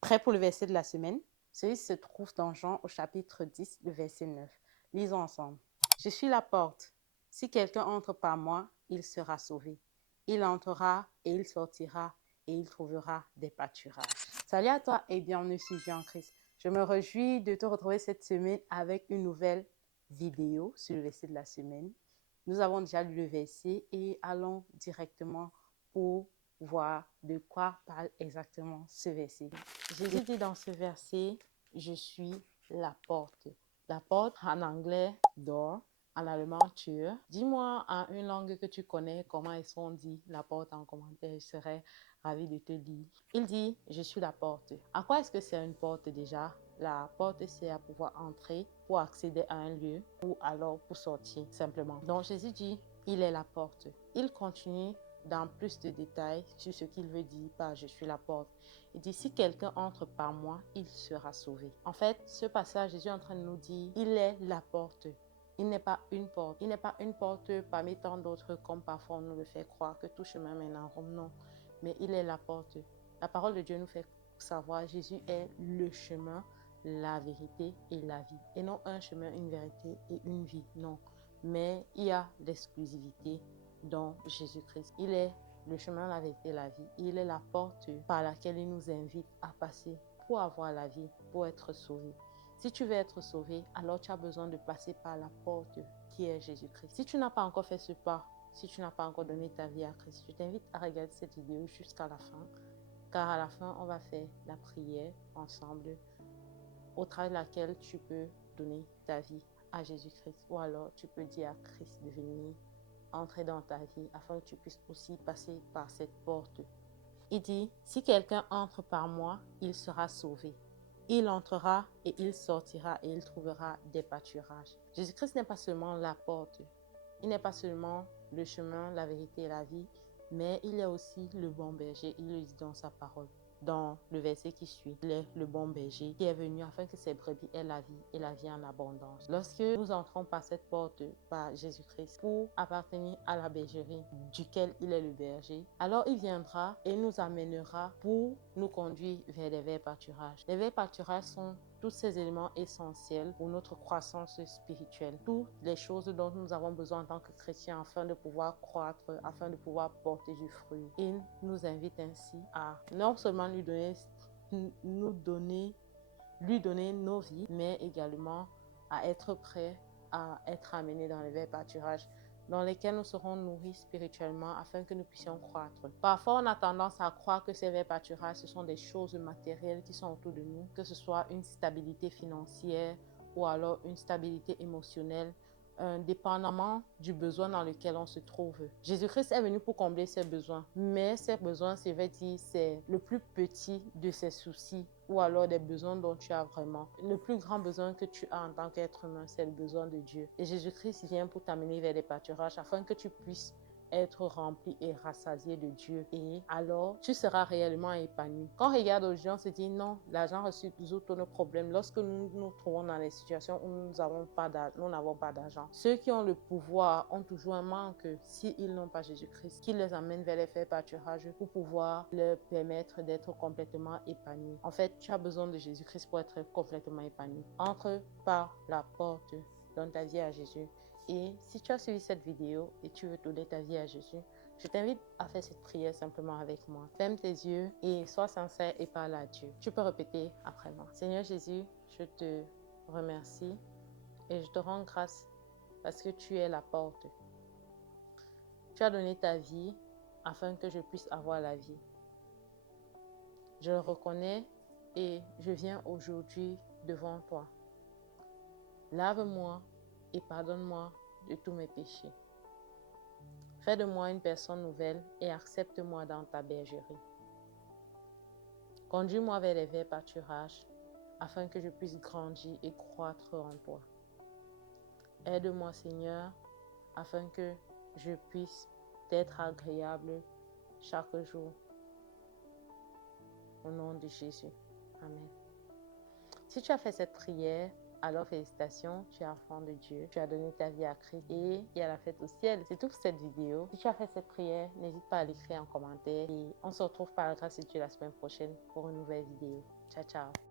Prêt pour le verset de la semaine? Celui-ci se trouve dans Jean au chapitre 10, le verset 9. Lisons ensemble. Je suis la porte. Si quelqu'un entre par moi, il sera sauvé. Il entrera et il sortira et il trouvera des pâturages. Salut à toi et bienvenue sur Vie en Christ. Je me réjouis de te retrouver cette semaine avec une nouvelle vidéo sur le verset de la semaine. Nous avons déjà lu le verset et allons directement pour voir de quoi parle exactement ce verset. Jésus dit dans ce verset, je suis la porte. La porte en anglais, door, en allemand, Tür. Dis-moi en une langue que tu connais comment est-ce qu'on dit la porte en commentaire. Je serais ravie de te lire. Il dit, je suis la porte. À quoi est-ce que c'est une porte déjà? La porte, c'est à pouvoir entrer pour accéder à un lieu ou alors pour sortir simplement. Donc Jésus dit, il est la porte. Il continue dans plus de détails sur ce qu'il veut dire par je suis la porte. Il dit si quelqu'un entre par moi, il sera sauvé. En fait, ce passage, Jésus est en train de nous dire, il est la porte. Il n'est pas une porte. Il n'est pas une porte parmi tant d'autres comme parfois on nous le fait croire que tout chemin mène à Rome. Non, mais il est la porte. La parole de Dieu nous fait savoir Jésus est le chemin, la vérité et la vie. Et non un chemin, une vérité et une vie. Non, mais il y a l'exclusivité dans Jésus-Christ. Il est le chemin, la vérité, la vie. Il est la porte par laquelle il nous invite à passer pour avoir la vie, pour être sauvé. Si tu veux être sauvé, alors tu as besoin de passer par la porte qui est Jésus-Christ. Si tu n'as pas encore fait ce pas, si tu n'as pas encore donné ta vie à Christ, je t'invite à regarder cette vidéo jusqu'à la fin, car à la fin, on va faire la prière ensemble, au travers de laquelle tu peux donner ta vie à Jésus-Christ, ou alors tu peux dire à Christ de venir entrer dans ta vie afin que tu puisses aussi passer par cette porte. Il dit, si quelqu'un entre par moi, il sera sauvé. Il entrera et il sortira et il trouvera des pâturages. Jésus-Christ n'est pas seulement la porte. Il n'est pas seulement le chemin, la vérité et la vie, mais il est aussi le bon berger. Il le dit dans sa parole. Dans le verset qui suit, il est le bon berger qui est venu afin que ses brebis aient la vie et la vie en abondance. Lorsque nous entrons par cette porte, par Jésus-Christ, pour appartenir à la bergerie duquel il est le berger, alors il viendra et nous amènera pour nous conduire vers les verts pâturages. Les verts pâturages sont tous ces éléments essentiels pour notre croissance spirituelle. Toutes les choses dont nous avons besoin en tant que chrétiens afin de pouvoir croître, afin de pouvoir porter du fruit. Il nous invite ainsi à non seulement lui donner nos vies, mais également à être prêts à être amenés dans les verts pâturages dans lesquels nous serons nourris spirituellement afin que nous puissions croître. Parfois, on a tendance à croire que ces verts pâturages, ce sont des choses matérielles qui sont autour de nous, que ce soit une stabilité financière ou alors une stabilité émotionnelle, dépendamment du besoin dans lequel on se trouve. Jésus-Christ est venu pour combler ses besoins, mais ces besoins, c'est le plus petit de ses soucis ou alors des besoins dont tu as vraiment. Le plus grand besoin que tu as en tant qu'être humain, c'est le besoin de Dieu. Et Jésus-Christ vient pour t'amener vers les pâturages afin que tu puisses être rempli et rassasié de Dieu. Et alors, tu seras réellement épanoui. Quand on regarde aujourd'hui, on se dit non, l'argent résout tous nos problèmes. Lorsque nous nous trouvons dans des situations où nous n'avons pas d'argent, ceux qui ont le pouvoir ont toujours un manque s'ils n'ont pas Jésus-Christ, qui les amène vers les faits pâturages pour pouvoir leur permettre d'être complètement épanouis. En fait, tu as besoin de Jésus-Christ pour être complètement épanoui. Entre par la porte, donne ta vie à Jésus. Et si tu as suivi cette vidéo et tu veux donner ta vie à Jésus, je t'invite à faire cette prière simplement avec moi. Ferme tes yeux et sois sincère et parle à Dieu. Tu peux répéter après moi. Seigneur Jésus, je te remercie et je te rends grâce parce que tu es la porte. Tu as donné ta vie afin que je puisse avoir la vie. Je le reconnais et je viens aujourd'hui devant toi. Lave-moi et pardonne-moi de tous mes péchés. Fais de moi une personne nouvelle et accepte-moi dans ta bergerie. Conduis-moi vers les verts pâturages afin que je puisse grandir et croître en toi. Aide-moi, Seigneur, afin que je puisse être agréable chaque jour. Au nom de Jésus. Amen. Si tu as fait cette prière, alors félicitations, tu es enfant de Dieu, tu as donné ta vie à Christ et il y a la fête au ciel. C'est tout pour cette vidéo. Si tu as fait cette prière, n'hésite pas à l'écrire en commentaire et on se retrouve par la grâce de Dieu la semaine prochaine pour une nouvelle vidéo. Ciao, ciao.